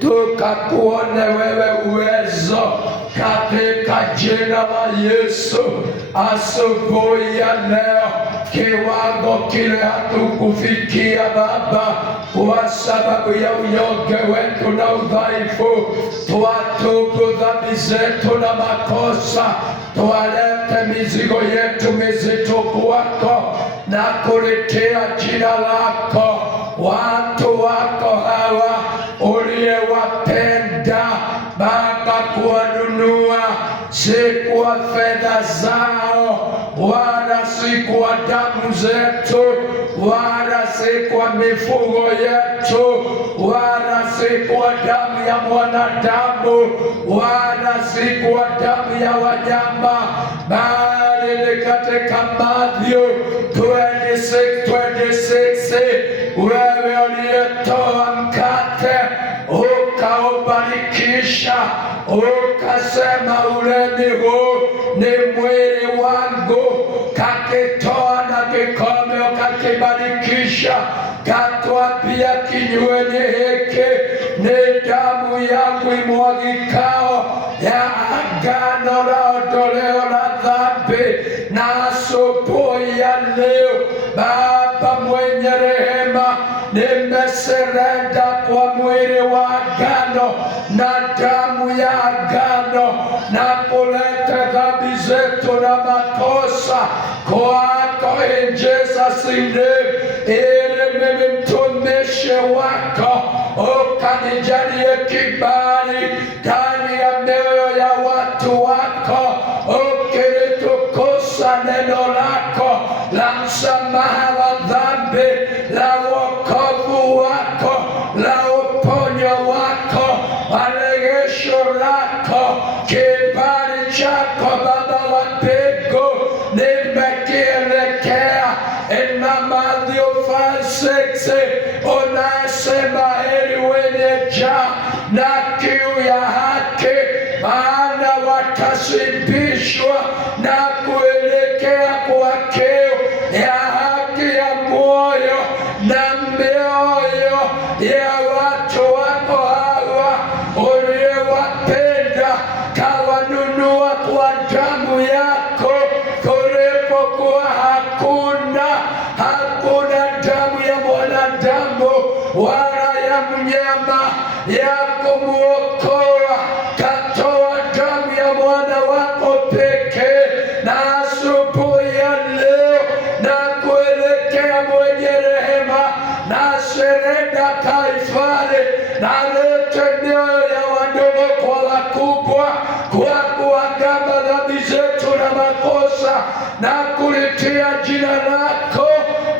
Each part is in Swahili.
tukakuone wewe uwezo katika jina la Yesu. Asubuhi ya leo, kiwango kile hatukufikia Baba kwa sababu ya unyonge wetu na udhaifu, twatubu dhambi zetu na makosa, twalete mizigo yetu mizito kwako na kulitia jina lako. Watu wako hawa uliyewapenda Baba, kuwanunua si kwa fedha zao, wala si kwa damu zetu, wala si kwa mifugo yetu, wala si kwa damu ya mwanadamu, wala si kwa damu ya wanyama, bali ni katika Mathayo 26:26, wewe uliyetoa mkate ukaubarikisha, ukasema uleni huu ni mwili wangu, kakitoa na kikombe ukakibarikisha, katwambia kinyweni hiki ni damu yangu imwagikao ya agano la ondoleo la dhambi. Na asubuhi ya leo Baba mwenye rehema, nimeserenda kwa mwili wa agano na damu ya agano, na kuleta dhambi zetu na makosa kwako in Jesus' name, ili mimi mtumishi wako ukanijalie kibali ndani ya mioyo ya watu wako, ukilitukuza neno lako la msamaha wa dhambi, la wokovu wako, la uponyo wako, alegesho lako, kibali chako Baba wa mbingu nimekielekea. In Mathayo 5:6 unasema heri wenye njaa na kiu ya haki, maana watashibishwa na kuelekea kwa kiu ya haki ya moyo, na mioyo ya watu wako hawa uliyewapenda kawanunua kwa damu yako, kulipokuwa hakuna damu ya mwanadamu wala ya mnyama ya kumuokoa, katoa damu ya mwana wako pekee. Na asubuhi ya leo na kuelekea mwenye rehema, na serenda Kalvari, na lete mioyo ya wadogo kwa wakubwa, kwa kuagama dhambi zetu na makosa na kulitia jina lako.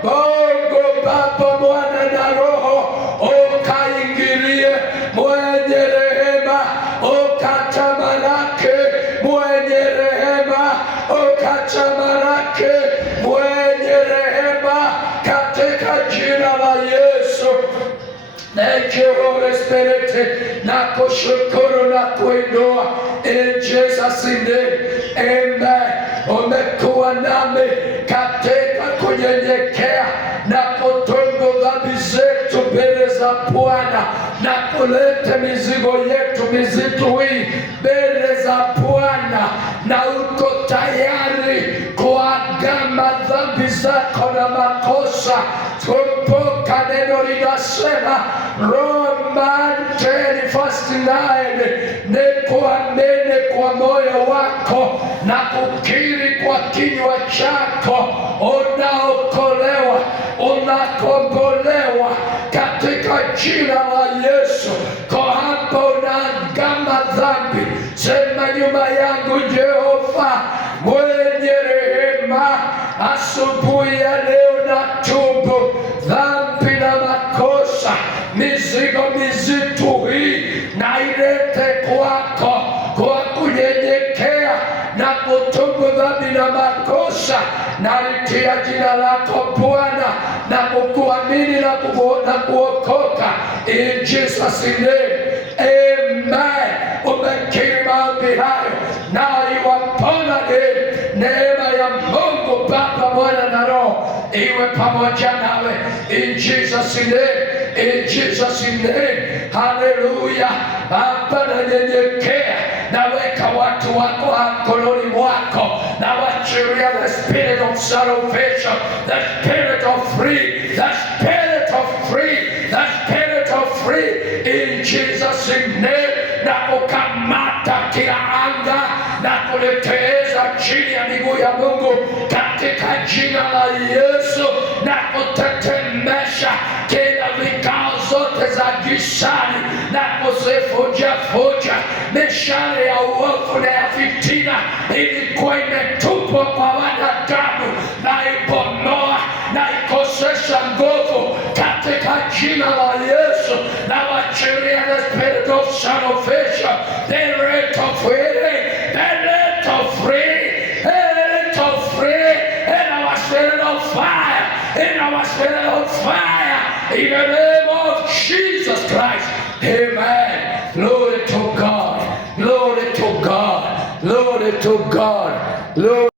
Mungu Baba, Mwana na Roho, ukaingilie mwenye rehema, ukatamalake mwenye rehema, ukatamalake mwenye rehema, katika jina la Yesu. Thank you Holy Spirit, na kushukuru na kuinua in Jesus' name, amen. Umekuwa nami katika kunyenyekea na kutubu dhambi zetu mbele za Bwana, na kuleta mizigo yetu mizito hii mbele za Bwana, na uko tayari kuagama dhambi zako na makosa. Kumbuka neno linasema Romans 10:9, ni kuamini kwa moyo wako na kukiri kwa kinywa chako unaokolewa, unakombolewa katika jina la Yesu. Kwa hapo unaagama dhambi, sema nyuma yangu Jehova mwenye rehema, asubuhi ya leo natubu dhambi na makosa, mizigo mizito hii na ilete kwako kwa kunyenyekea na kutubu dhambi na makosa, nalitia jina lako Bwana na kukuamini na kuokoka in Jesus' name, amen. Umekiri maombi hayo, now you are born again. Neema ya Mungu Baba, Mwana na Roho iwe pamoja nawe in Jesus' name. in Jesus' name. Hallelujah. Hapa nanyenyekea, naweka watu wako mkononi mwako, na wachilia the spirit of salvation, the spirit of free, the spirit of free, the spirit of free in Jesus' name. Na kukamata kila anga na kuleteeza chini ya miguu ya Mungu katika jina la Yesu, na kutetemesha kila vikao zote za gizani na kuzifuja mishale ya uovu na ya fitina ilikuwa imetupwa kwa wanadamu, na ibomoa na ikosesha nguvu katika jina la Yesu. Na wachilia the spirit of salvation, the rate of healing, the rate of free, the rate of free, in our spirit of fire, in our spirit of fire, in the name of Jesus Christ. Amen. Glory to God. Glory to God. Glory to God. Glory